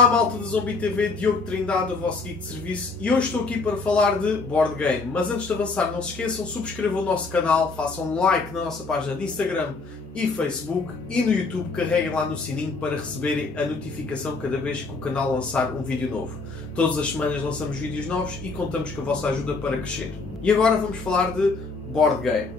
Olá malta da Zombie TV, Diogo Trindade, o vosso geek de serviço, e hoje estou aqui para falar de board game. Mas antes de avançar, não se esqueçam, subscrevam o nosso canal, façam um like na nossa página de Instagram e Facebook, e no YouTube carreguem lá no sininho para receberem a notificação cada vez que o canal lançar um vídeo novo. Todas as semanas lançamos vídeos novos e contamos com a vossa ajuda para crescer. E agora vamos falar de board game.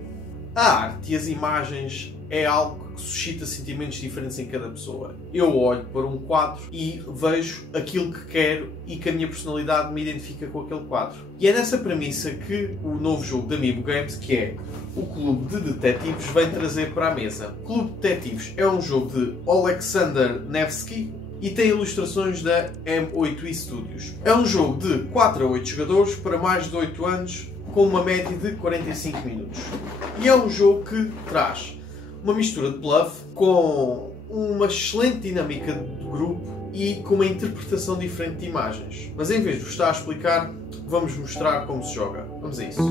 A arte e as imagens é algo que suscita sentimentos diferentes em cada pessoa. Eu olho para um quadro e vejo aquilo que quero e que a minha personalidade me identifica com aquele quadro. E é nessa premissa que o novo jogo da Amiibo Games, que é o Clube de Detetives, vem trazer para a mesa. O Clube de Detetives é um jogo de Alexander Nevsky e tem ilustrações da M8i Studios. É um jogo de 4 a 8 jogadores para mais de 8 anos, com uma média de 45 minutos. E é um jogo que traz uma mistura de bluff com uma excelente dinâmica de grupo e com uma interpretação diferente de imagens. Mas em vez de vos estar a explicar, vamos mostrar como se joga. Vamos a isso.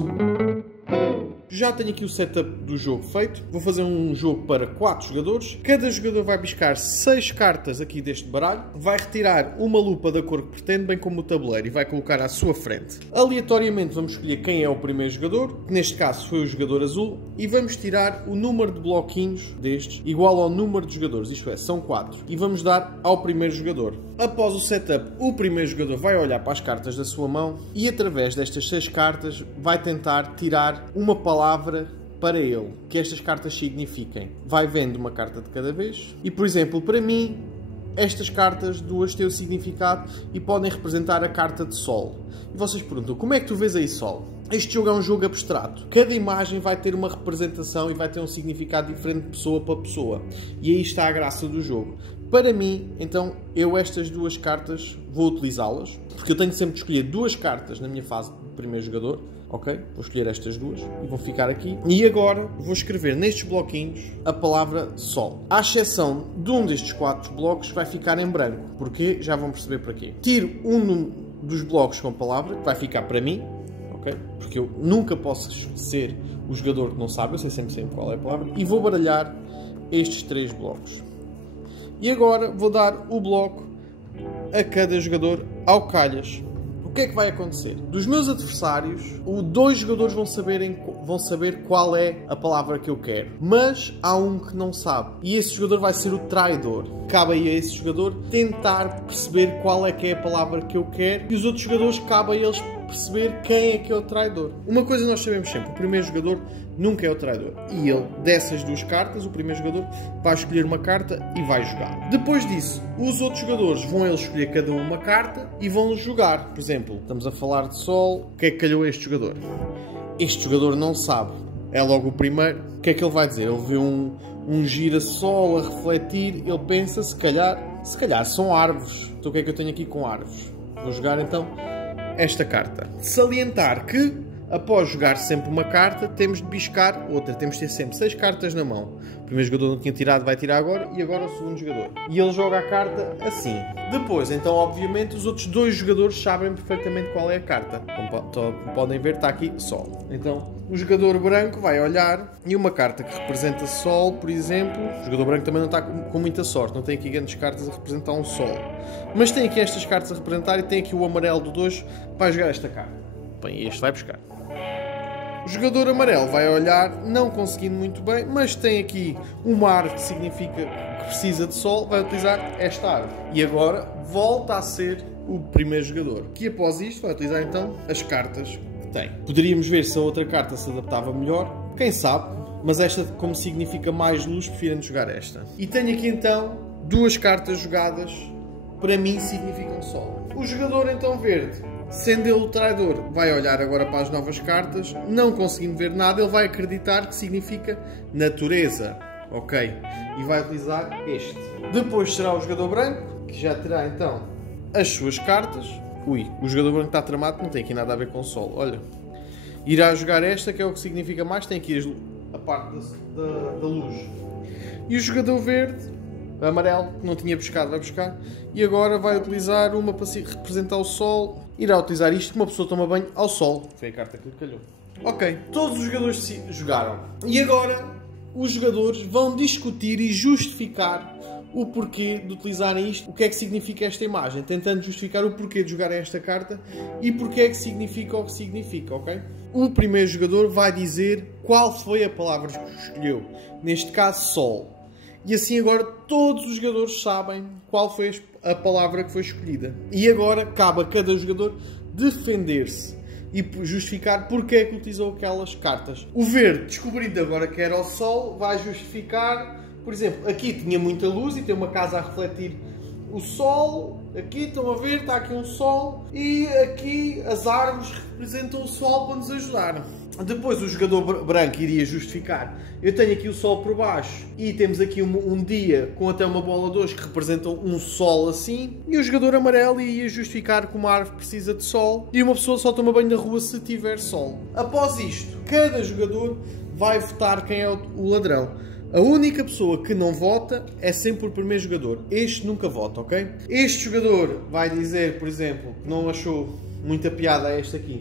Já tenho aqui o setup do jogo feito. Vou fazer um jogo para 4 jogadores. Cada jogador vai buscar 6 cartas aqui deste baralho. Vai retirar uma lupa da cor que pretende, bem como o tabuleiro, e vai colocar à sua frente. Aleatoriamente vamos escolher quem é o primeiro jogador, que neste caso foi o jogador azul, e vamos tirar o número de bloquinhos destes igual ao número de jogadores, isto é, são 4. E vamos dar ao primeiro jogador. Após o setup, o primeiro jogador vai olhar para as cartas da sua mão e através destas 6 cartas vai tentar tirar uma palavra para ele, que estas cartas signifiquem. Vai vendo uma carta de cada vez e, por exemplo, para mim, estas cartas, duas têm o significado e podem representar a carta de Sol. E vocês perguntam, como é que tu vês aí Sol? Este jogo é um jogo abstrato. Cada imagem vai ter uma representação e vai ter um significado diferente de pessoa para pessoa. E aí está a graça do jogo. Para mim, então, eu estas duas cartas vou utilizá-las, porque eu tenho sempre de escolher 2 cartas na minha fase de primeiro jogador. Ok? Vou escolher estas duas e vão ficar aqui. E agora vou escrever nestes bloquinhos a palavra Sol. À exceção de um destes 4 blocos vai ficar em branco. Porquê? Já vão perceber porquê. Tiro um dos blocos com a palavra, que vai ficar para mim. Ok? Porque eu nunca posso ser o jogador que não sabe. Eu sei sempre qual é a palavra. E vou baralhar estes 3 blocos. E agora vou dar o bloco a cada jogador ao calhas. O que é que vai acontecer? Dos meus adversários, os 2 jogadores vão saber qual é a palavra que eu quero. Mas há um que não sabe. E esse jogador vai ser o traidor. Cabe aí a esse jogador tentar perceber qual é que é a palavra que eu quero. E os outros jogadores, cabe a eles perceber quem é que é o traidor. Uma coisa nós sabemos sempre. O primeiro jogador nunca é o traidor. E ele, dessas 2 cartas, o primeiro jogador vai escolher uma carta e vai jogar. Depois disso, os outros jogadores vão eles escolher cada uma carta e vão jogar. Por exemplo, estamos a falar de Sol. O que é que calhou a este jogador? Este jogador não sabe. É logo o primeiro. O que é que ele vai dizer? Ele vê um girassol a refletir. Ele pensa, se calhar são árvores. Então o que é que eu tenho aqui com árvores? Vou jogar então esta carta. Salientar que, após jogar sempre uma carta, temos de biscar outra. Temos de ter sempre 6 cartas na mão. O primeiro jogador não tinha tirado, vai tirar agora. E agora o segundo jogador. E ele joga a carta assim. Depois, então, obviamente, os outros 2 jogadores sabem perfeitamente qual é a carta. Como podem ver, está aqui Sol. Então, o jogador branco vai olhar e uma carta que representa Sol, por exemplo. O jogador branco também não está com muita sorte. Não tem aqui grandes cartas a representar um Sol. Mas tem aqui estas cartas a representar e tem aqui o amarelo do 2 para jogar esta carta. Bem, este vai buscar. O jogador amarelo vai olhar, não conseguindo muito bem, mas tem aqui uma árvore que significa que precisa de Sol, vai utilizar esta árvore. E agora volta a ser o primeiro jogador, que após isto vai utilizar então as cartas que tem. Poderíamos ver se a outra carta se adaptava melhor, quem sabe, mas esta, como significa mais luz, prefiro jogar esta. E tenho aqui então 2 cartas jogadas, para mim significam Sol. O jogador então verde, sendo ele o traidor, vai olhar agora para as novas cartas, não conseguindo ver nada, ele vai acreditar que significa natureza. Ok? E vai utilizar este. Depois será o jogador branco, que já terá então as suas cartas. Ui, o jogador branco está tramado, não tem aqui nada a ver com o Sol. Olha, irá jogar esta, que é o que significa mais, tem aqui a parte da luz. E o jogador verde, amarelo, que não tinha buscado, vai buscar. E agora vai utilizar uma para representar o Sol. Irá utilizar isto que uma pessoa toma banho ao Sol. Foi a carta que lhe calhou. Ok, todos os jogadores jogaram. E agora os jogadores vão discutir e justificar o porquê de utilizarem isto, o que é que significa esta imagem, tentando justificar o porquê de jogarem esta carta e porque é que significa o que significa, ok? O primeiro jogador vai dizer qual foi a palavra que escolheu, neste caso Sol. E assim agora todos os jogadores sabem qual foi a palavra que foi escolhida. E agora cabe a cada jogador defender-se e justificar porque é que utilizou aquelas cartas. O verde, descobrindo agora que era o Sol, vai justificar, por exemplo, aqui tinha muita luz e tem uma casa a refletir o Sol. Aqui estão a ver, está aqui um Sol e aqui as árvores representam o Sol para nos ajudar. Depois o jogador branco iria justificar: eu tenho aqui o Sol por baixo e temos aqui um dia com até uma bola 2 que representam um Sol assim. E o jogador amarelo iria justificar que uma árvore precisa de Sol e uma pessoa só toma banho na rua se tiver Sol. Após isto, cada jogador vai votar quem é o ladrão. A única pessoa que não vota é sempre o primeiro jogador. Este nunca vota, ok? Este jogador vai dizer, por exemplo, que não achou muita piada a este aqui,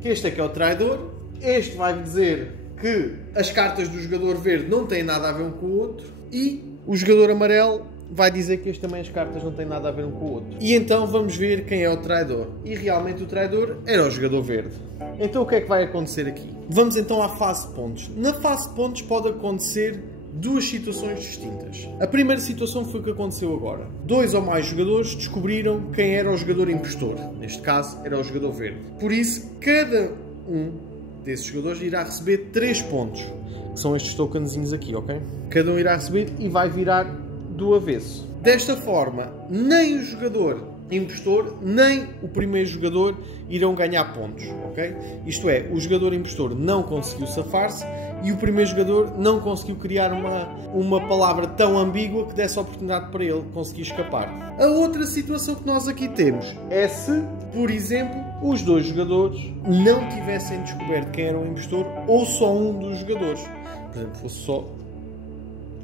que este aqui é o traidor. Este vai dizer que as cartas do jogador verde não têm nada a ver um com o outro. E o jogador amarelo vai dizer que este também as cartas não têm nada a ver um com o outro. E então vamos ver quem é o traidor. E realmente o traidor era o jogador verde. Então o que é que vai acontecer aqui? Vamos então à fase de pontos. Na fase de pontos pode acontecer duas situações distintas. A primeira situação foi o que aconteceu agora. 2 ou mais jogadores descobriram quem era o jogador impostor. Neste caso era o jogador verde. Por isso, cada um desses jogadores irá receber 3 pontos. Que são estes tokenzinhos aqui, ok? Cada um irá receber e vai virar do avesso. Desta forma, nem o jogador impostor, nem o primeiro jogador irão ganhar pontos, ok? Isto é, o jogador impostor não conseguiu safar-se e o primeiro jogador não conseguiu criar uma palavra tão ambígua que desse a oportunidade para ele conseguir escapar. A outra situação que nós aqui temos é se, por exemplo, os 2 jogadores não tivessem descoberto quem era o impostor ou só um dos jogadores. Por exemplo, fosse só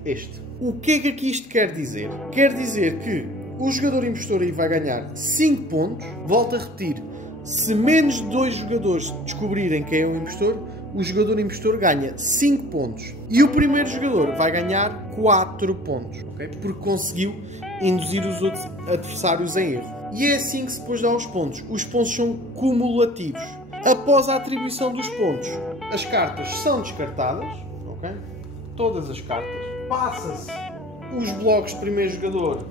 este. O que é que aqui isto quer dizer? Quer dizer que o jogador impostor aí vai ganhar 5 pontos. Volto a repetir, se menos de 2 jogadores descobrirem quem é o impostor, o jogador impostor ganha 5 pontos. E o primeiro jogador vai ganhar 4 pontos, okay? Porque conseguiu induzir os outros adversários em erro. E é assim que se depois dá os pontos. Os pontos são cumulativos. Após a atribuição dos pontos, as cartas são descartadas, okay? Todas as cartas. Passa-se os blocos de primeiro jogador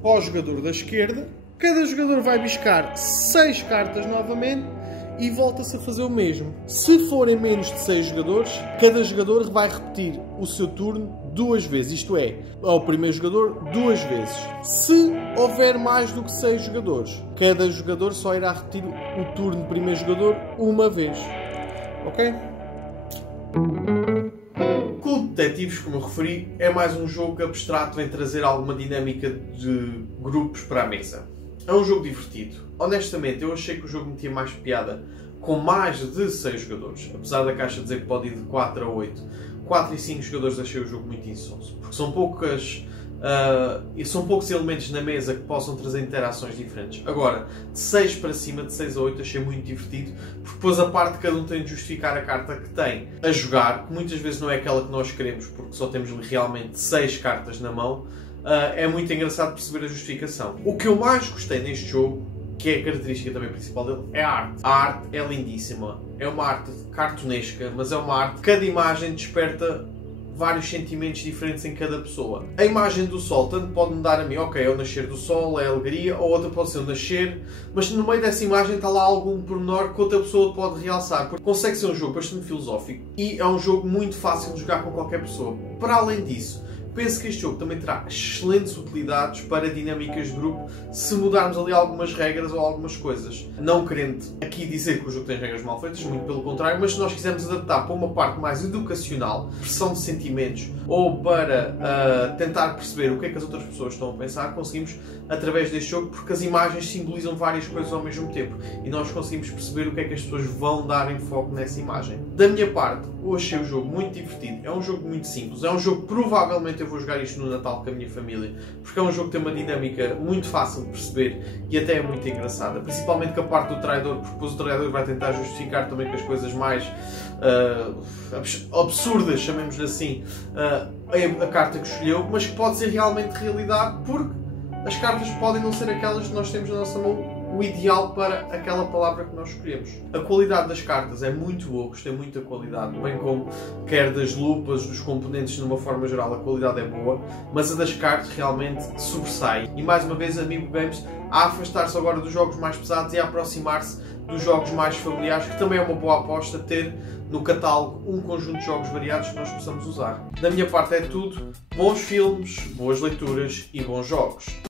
para o jogador da esquerda. Cada jogador vai buscar 6 cartas novamente e volta-se a fazer o mesmo. Se forem menos de 6 jogadores, cada jogador vai repetir o seu turno 2 vezes. Isto é, ao primeiro jogador 2 vezes. Se houver mais do que 6 jogadores, cada jogador só irá repetir o turno do primeiro jogador uma vez. Ok? Clube de Detetives, como eu referi, é mais um jogo que abstrato vem trazer alguma dinâmica de grupos para a mesa. É um jogo divertido. Honestamente, eu achei que o jogo metia mais piada com mais de 6 jogadores. Apesar da caixa dizer que pode ir de 4 a 8. 4 e 5 jogadores achei o jogo muito insosso. Porque são poucos elementos na mesa que possam trazer interações diferentes. Agora, de 6 para cima, de 6 a 8, achei muito divertido. Porque depois a parte de cada um tem de justificar a carta que tem a jogar. Que muitas vezes não é aquela que nós queremos, porque só temos realmente 6 cartas na mão. É muito engraçado perceber a justificação. O que eu mais gostei neste jogo, que é a característica também principal dele, é a arte. A arte é lindíssima. É uma arte cartunesca, mas é uma arte. Cada imagem desperta vários sentimentos diferentes em cada pessoa. A imagem do sol tanto pode me dar a mim, ok, é o nascer do sol, é a alegria, ou outra pode ser o nascer, mas no meio dessa imagem está lá algum pormenor que outra pessoa pode realçar. Porque consegue ser um jogo bastante filosófico e é um jogo muito fácil de jogar com qualquer pessoa. Para além disso, penso que este jogo também terá excelentes utilidades para dinâmicas de grupo se mudarmos ali algumas regras ou algumas coisas. Não querendo aqui dizer que o jogo tem regras mal feitas, muito pelo contrário, mas se nós quisermos adaptar para uma parte mais educacional, pressão de sentimentos, ou para tentar perceber o que é que as outras pessoas estão a pensar, conseguimos através deste jogo, porque as imagens simbolizam várias coisas ao mesmo tempo e nós conseguimos perceber o que é que as pessoas vão dar em foco nessa imagem. Da minha parte, eu achei o jogo muito divertido, é um jogo muito simples, é um jogo que provavelmente eu vou jogar isto no Natal com a minha família, porque é um jogo que tem uma dinâmica muito fácil de perceber e até é muito engraçada, principalmente com a parte do traidor, porque depois o traidor vai tentar justificar também com as coisas mais absurdas, chamemos-lhe assim, a carta que escolheu, mas que pode ser realmente realidade, porque as cartas podem não ser aquelas que nós temos na nossa mão, o ideal para aquela palavra que nós escolhemos. A qualidade das cartas é muito boa, gostei muito da qualidade, bem como quer das lupas, dos componentes de uma forma geral, a qualidade é boa, mas a das cartas realmente sobressai. E mais uma vez, Amiibo Games a afastar-se agora dos jogos mais pesados e a aproximar-se dos jogos mais familiares, que também é uma boa aposta ter no catálogo um conjunto de jogos variados que nós possamos usar. Da minha parte é tudo. Bons filmes, boas leituras e bons jogos.